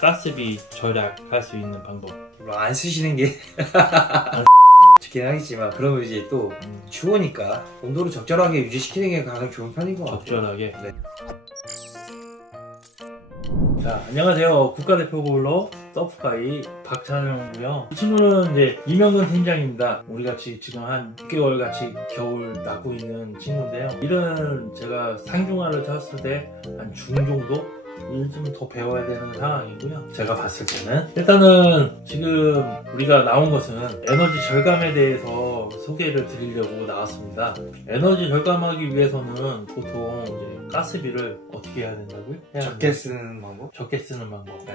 가스비 절약할 수 있는 방법. 물론 안 쓰시는 게 좋긴 하겠지만, 그러면 이제 또 추우니까 온도를 적절하게 유지시키는 게 가장 좋은 편인 것 같아요. 적절하게. 네. 자, 안녕하세요. 국가대표 보일러 서프가이 박찬영이고요. 이 친구는 이제 이명근 팀장입니다. 우리 같이 지금 한 6개월 같이 겨울 낳고 있는 친구인데요. 일은 제가 상중하를 쳤을 때 한 중 정도? 일 좀 더 배워야 되는 상황이고요. 제가 봤을 때는 일단은 지금 우리가 나온 것은 에너지 절감에 대해서 소개를 드리려고 나왔습니다. 에너지 절감하기 위해서는 보통 이제 가스비를 어떻게 해야 된다고요? 적게 쓰는 방법? 적게 쓰는 방법. 네.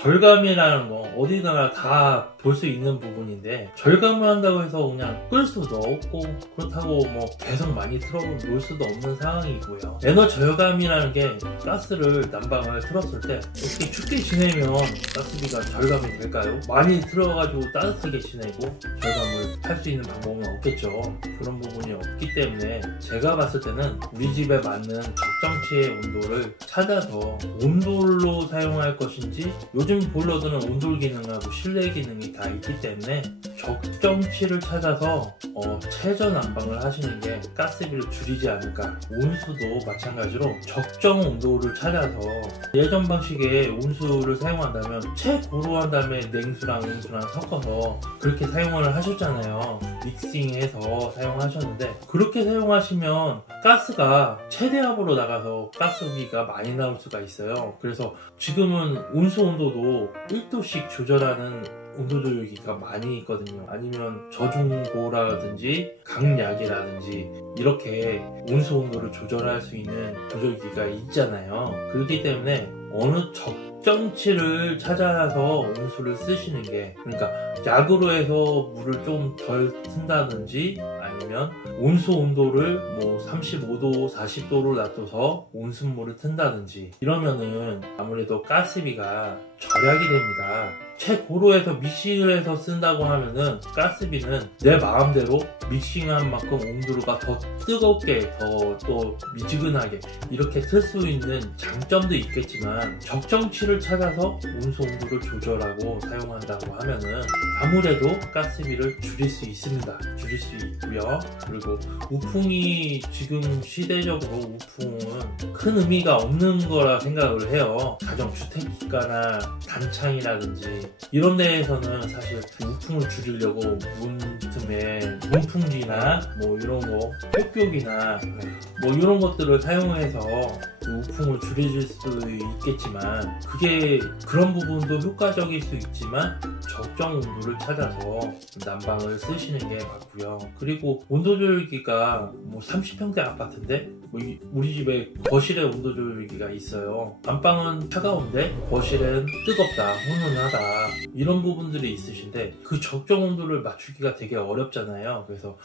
절감이라는 거 어디나 다 볼 수 있는 부분인데, 절감을 한다고 해서 그냥 끌 수도 없고 그렇다고 뭐 계속 많이 틀어놓을 수도 없는 상황이고요. 에너지 절감이라는 게 가스를 난방을 틀었을 때 이렇게 춥게 지내면 가스비가 절감이 될까요? 많이 틀어가지고 따뜻하게 지내고 절감을 할 수 있는 방법은 없겠죠. 그런 부분이 없기 때문에 제가 봤을 때는 우리 집에 맞는 적정치의 온도를 찾아서 온돌로 사용할 것인지, 요즘 보일러들은 온돌 기능하고 실내 기능이 다 있기 때문에 적정치를 찾아서 최저 난방을 하시는 게 가스비를 줄이지 않을까. 온수도 마찬가지로 적정 온도를 찾아서, 예전 방식의 온수를 사용한다면 최고로 한 다음에 냉수랑 온수랑 섞어서 그렇게 사용을 하셨잖아요. 믹싱해서 사용하셨는데, 그렇게 사용하시면 가스가 최대압으로 나가서 가스비가 많이 나올 수가 있어요. 그래서 지금은 온수 온도도 1도씩 조절하는 온도 조절기가 많이 있거든요. 아니면 저중고라든지 강약이라든지 이렇게 온수 온도를 조절할 수 있는 조절기가 있잖아요. 그렇기 때문에 어느 적정치를 찾아서 온수를 쓰시는 게, 그러니까 약으로 해서 물을 좀 덜 쓴다든지, 아니면 온수 온도를 뭐 35도, 40도로 놔둬서 온수물을 튼다든지, 이러면은 아무래도 가스비가 절약이 됩니다. 최고로해서 믹싱을 해서 쓴다고 하면은 가스비는 내 마음대로 믹싱한 만큼 온도가 더 뜨겁게, 더 또 미지근하게 이렇게 쓸 수 있는 장점도 있겠지만, 적정치를 찾아서 온수 온도를 조절하고 사용한다고 하면은 아무래도 가스비를 줄일 수 있습니다. 줄일 수 있고요. 그리고 우풍이 지금 시대적으로 우풍은 큰 의미가 없는 거라 생각을 해요. 가정주택가나 단창이라든지 이런 데에서는 사실 우풍을 줄이려고 문틈에 문풍지나 뭐 이런 거, 뾱뾱이나 뭐 이런 것들을 사용해서 우풍을 줄여줄 수 있겠지만, 그게 그런 부분도 효과적일 수 있지만 적정 온도를 찾아서 난방을 쓰시는 게 맞고요. 그리고 온도 조절기가 뭐 30평대 아파트인데 뭐 우리 집에 거실에 온도 조절기가 있어요. 안방은 차가운데 거실은 뜨겁다, 훈훈하다, 이런 부분들이 있으신데 그 적정 온도를 맞추기가 되게 어렵잖아요. 그래서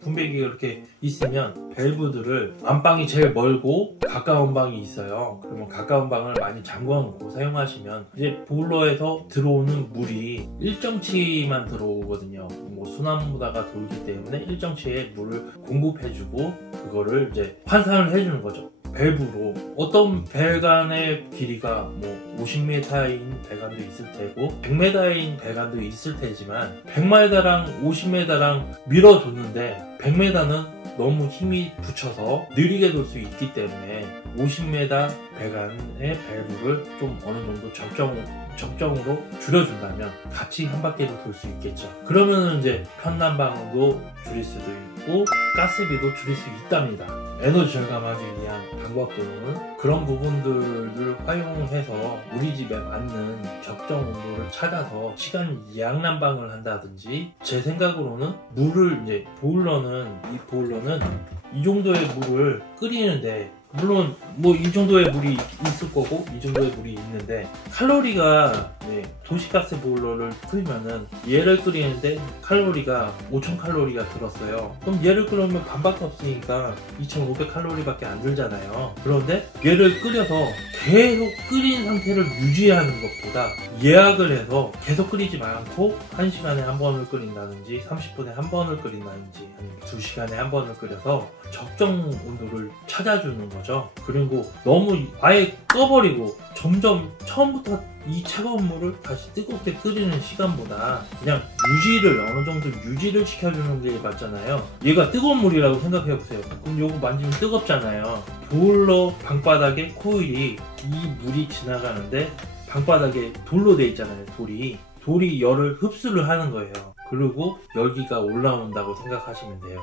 분배기가 이렇게 있으면 밸브들을, 안방이 제일 멀고 가까운 방이 있어요. 그러면 가까운 방을 많이 잠궈 놓고 사용하시면 이제 보일러에서 들어오는 물이 일정치만 들어오거든요. 뭐 순환보다가 돌기 때문에 일정치의 물을 공급해주고 그거를 이제 환산을 해주는 거죠. 밸브로. 어떤 배관의 길이가 뭐 50m인 배관도 있을 테고 100m인 배관도 있을 테지만 100m랑 50m랑 밀어줬는데 100m는 너무 힘이 붙여서 느리게 돌 수 있기 때문에 50m 배관의 밸브를 좀 어느 정도 적정으로 줄여준다면 같이 한 바퀴도 돌 수 있겠죠. 그러면 이제 편난방도 줄일 수도 있고 가스비도 줄일 수 있답니다. 에너지 절감하기 위한 방법들은 그런 부분들을 활용해서 우리 집에 맞는 적정 온도를 찾아서 시간 예약 난방을 한다든지, 제 생각으로는 물을 이제 이 보일러는 이 정도의 물을 끓이는데, 물론 뭐 이 정도의 물이 있을 거고 이 정도의 물이 있는데, 칼로리가 도시가스 보일러를 틀면은 얘를 끓이는데 칼로리가 5000칼로리가 들었어요. 그럼 얘를 끓이면 반밖에 없으니까 2500칼로리밖에 안 들잖아요. 그런데 얘를 끓여서 계속 끓인 상태를 유지하는 것보다 예약을 해서 계속 끓이지 않고 1시간에 한 번을 끓인다든지 30분에 한 번을 끓인다든지 아니면 2시간에 한 번을 끓여서 적정 온도를 찾아주는 거죠. 거죠. 그리고 너무 아예 꺼버리고 점점 처음부터 이 차가운 물을 다시 뜨겁게 끓이는 시간보다 그냥 어느 정도 유지를 시켜주는 게 맞잖아요. 얘가 뜨거운 물이라고 생각해보세요. 그럼 요거 만지면 뜨겁잖아요. 보일러 방바닥에 코일이 이 물이 지나가는데 방바닥에 돌로 돼 있잖아요. 돌이 열을 흡수를 하는 거예요. 그리고 열기가 올라온다고 생각하시면 돼요.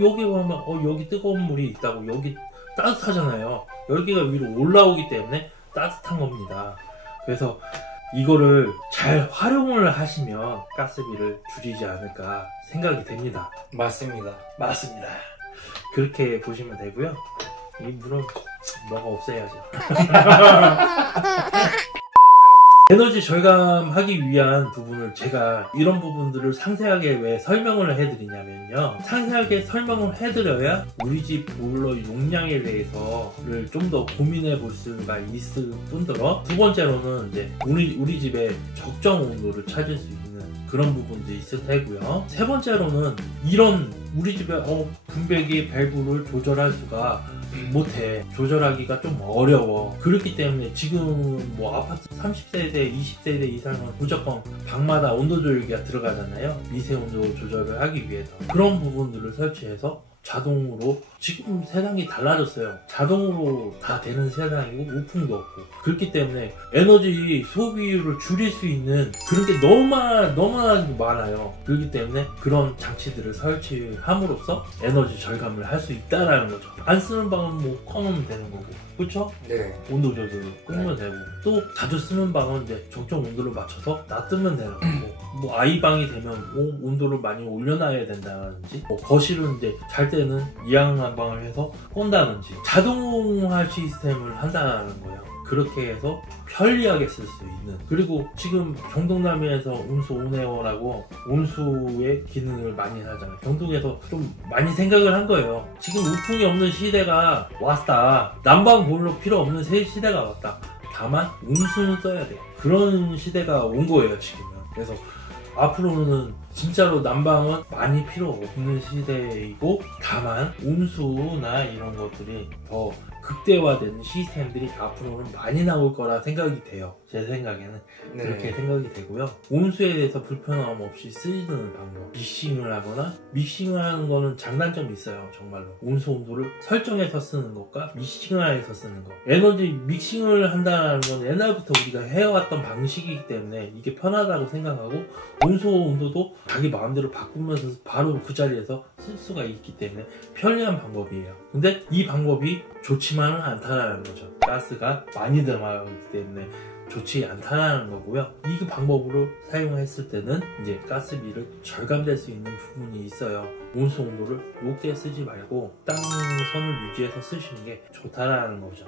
여기 보면 여기 뜨거운 물이 있다고, 여기 따뜻하잖아요. 열기가 위로 올라오기 때문에 따뜻한 겁니다. 그래서 이거를 잘 활용을 하시면 가스비를 줄이지 않을까 생각이 됩니다. 맞습니다. 그렇게 보시면 되고요. 이 물은 뭐가 없애야죠. 에너지 절감하기 위한 부분을 제가 이런 부분들을 상세하게 왜 설명을 해드리냐면요. 상세하게 설명을 해드려야 우리 집 보일러 용량에 대해서를 좀 더 고민해 볼 수가 있을 뿐더러, 두 번째로는 이제 우리 집의 적정 온도를 찾을 수 있는 그런 부분도 있을 테고요. 세 번째로는 이런 우리 집에 분배기 밸브를 조절할 수가 못해. 조절하기가 좀 어려워. 그렇기 때문에 지금 뭐 아파트 30세대, 20세대 이상은 무조건 방마다 온도 조절기가 들어가잖아요. 미세 온도 조절을 하기 위해서. 그런 부분들을 설치해서 자동으로, 지금 세상이 달라졌어요. 자동으로 다 되는 세상이고 우풍도 없고, 그렇기 때문에 에너지 소비율을 줄일 수 있는 그런 게 너무나 많아요. 그렇기 때문에 그런 장치들을 설치함으로써 에너지 절감을 할 수 있다라는 거죠. 안 쓰는 방은 뭐 꺼놓으면 되는 거고, 그렇죠? 네. 온도 조절을 끄면 되고, 또 자주 쓰는 방은 이제 적정 온도를 맞춰서 놔두면 되는 거고, 뭐 아이방이 되면 온도를 많이 올려놔야 된다든지, 뭐 거실은 이제 잘 때는 이양난방을 해서 꼰다든지 자동화 시스템을 한다는 거예요. 그렇게 해서 편리하게 쓸 수 있는. 그리고 지금 경동남에서 온수 온에어라고 온수의 기능을 많이 하잖아요. 경동에서 좀 많이 생각을 한 거예요. 지금 우풍이 없는 시대가 왔다. 난방 보일러 필요 없는 새 시대가 왔다. 다만 온수는 써야 돼. 그런 시대가 온 거예요, 지금은. 그래서 앞으로는 진짜로 난방은 많이 필요 없는 시대이고, 다만 온수나 이런 것들이 더 극대화된 시스템들이 앞으로는 많이 나올 거라 생각이 돼요. 제 생각에는. 네. 그렇게 생각이 되고요. 온수에 대해서 불편함 없이 쓰는 방법, 믹싱을 하거나, 믹싱을 하는 거는 장단점이 있어요. 정말로 온수 온도를 설정해서 쓰는 것과 믹싱을 해서 쓰는 것, 에너지 믹싱을 한다는 건 옛날부터 우리가 해왔던 방식이기 때문에 이게 편하다고 생각하고, 온수 온도도 자기 마음대로 바꾸면서 바로 그 자리에서 쓸 수가 있기 때문에 편리한 방법이에요. 근데 이 방법이 좋지만은 않다라는 거죠. 가스가 많이 들어가기 때문에 좋지 않다라는 거고요. 이 방법으로 사용했을 때는 이제 가스비를 절감될 수 있는 부분이 있어요. 온수 온도를 높게 쓰지 말고 땅 선을 유지해서 쓰시는 게 좋다라는 거죠.